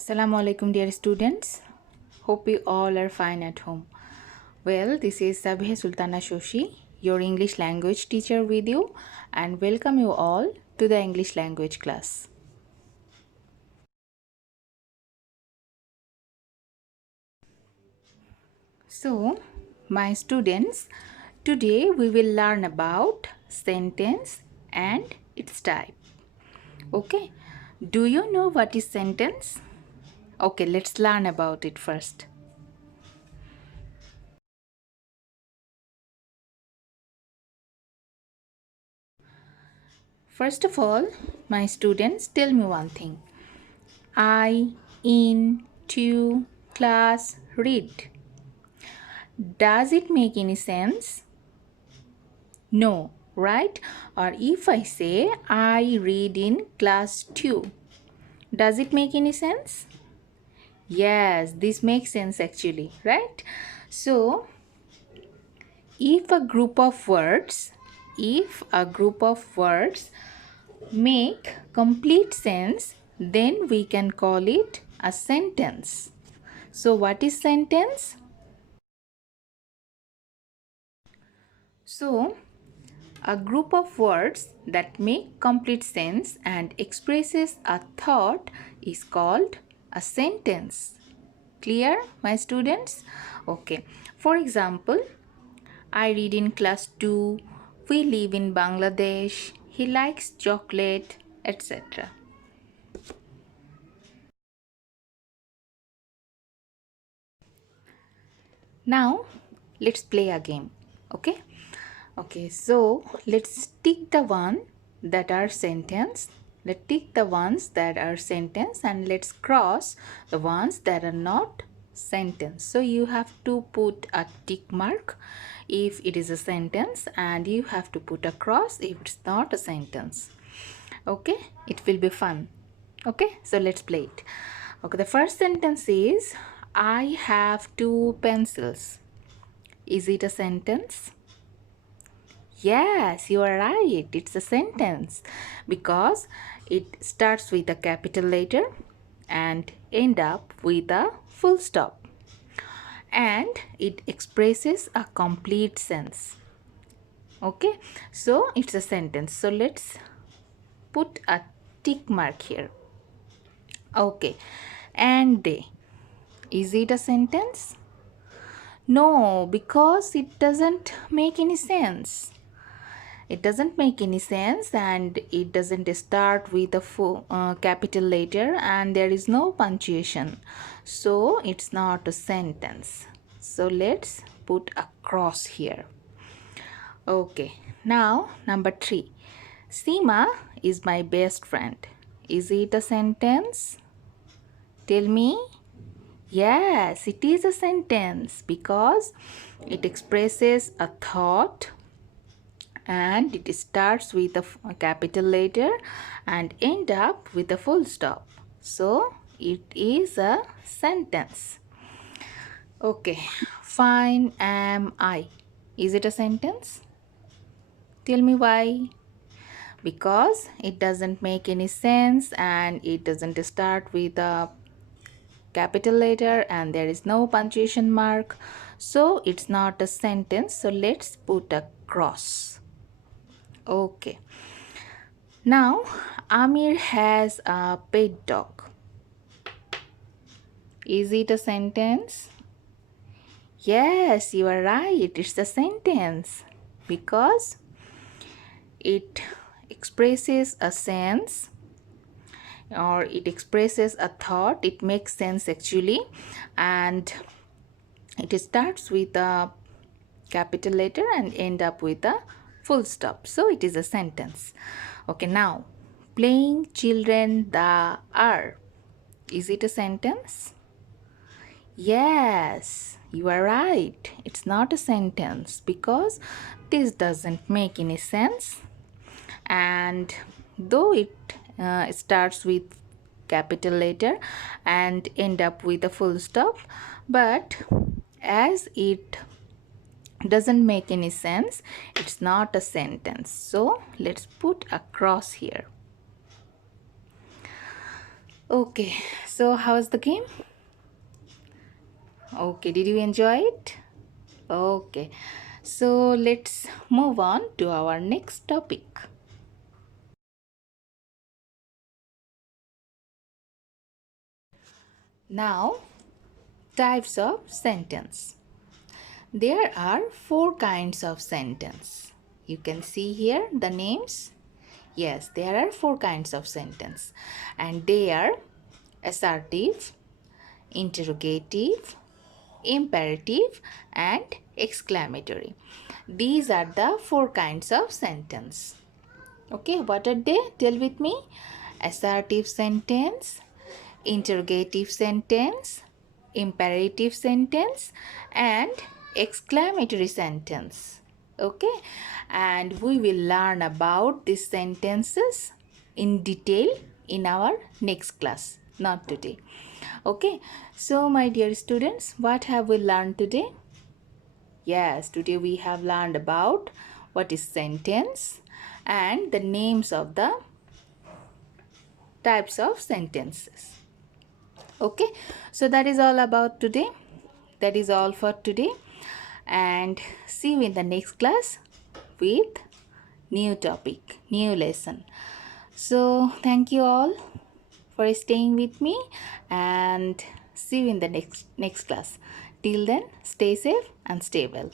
Assalamu alaikum, dear students. Hope you all are fine at home. Well, this is Sabhe Sultana Shoshi, your English language teacher with you, and welcome you all to the English language class. So, my students, today we will learn about sentence and its type. Okay, do you know what is sentence? Okay, let's learn about it first. First of all, my students, tell me one thing. I, in, to, class, read. Does it make any sense? No, right? Or if I say I read in class 2, does it make any sense? Yes, this makes sense actually, right? So, if a group of words make complete sense, then we can call it a sentence. So what is sentence? So a group of words that make complete sense and expresses a thought is called a sentence. Clear, my students? Okay. For example, I read in class 2, we live in Bangladesh, he likes chocolate, etc. Now, let's play a game. Okay? Okay, so let's tick the one that are sentence. Let's tick the ones that are sentence and let's cross the ones that are not sentence. So you have to put a tick mark if it is a sentence and you have to put a cross if it's not a sentence. Okay, it will be fun. Okay, so let's play it. Okay, the first sentence is I have 2 pencils. Is it a sentence? Yes, you are right. It's a sentence because it starts with a capital letter and end up with a full stop. And it expresses a complete sense. Okay, so it's a sentence. So let's put a tick mark here. Okay, and they. Is it a sentence? No, because it doesn't make any sense. It doesn't make any sense and it doesn't start with a full capital letter and there is no punctuation. So it's not a sentence. So let's put a cross here. Okay, now number 3. Seema is my best friend. Is it a sentence? Tell me. Yes, it is a sentence because it expresses a thought and it starts with a capital letter and end up with a full stop. So it is a sentence. Okay, fine am I. Is it a sentence? Tell me why. Because it doesn't make any sense and it doesn't start with a capital letter and there is no punctuation mark. So it's not a sentence. So let's put a cross. Okay. Now, Amir has a pet dog. Is it a sentence? Yes, you are right. It's a sentence because it expresses a sense or it expresses a thought. It makes sense actually, and it starts with a capital letter and end up with a full stop. So it is a sentence. Okay, now playing children the are. Is it a sentence? Yes, you are right. It's not a sentence because this doesn't make any sense. And though it starts with capital letter and end up with a full stop, but as it doesn't make any sense, it's not a sentence. So let's put a cross here. Okay, So how was the game? Okay, did you enjoy it? Okay, so let's move on to our next topic. Now, types of sentence. There are four kinds of sentence. You can see here the names. Yes, there are four kinds of sentence, and they are assertive, interrogative, imperative, and exclamatory. These are the four kinds of sentence. Okay, what are they? Tell with me. Assertive sentence, interrogative sentence, imperative sentence, and exclamatory sentence. Okay, and we will learn about these sentences in detail in our next class, not today. Okay, so my dear students, what have we learned today? Yes, today we have learned about what is sentence and the names of the types of sentences. Okay, so that is all about today. That is all for today, and see you in the next class with new topic, new lesson. So thank you all for staying with me, and see you in the next class. Till then, stay safe and stay well.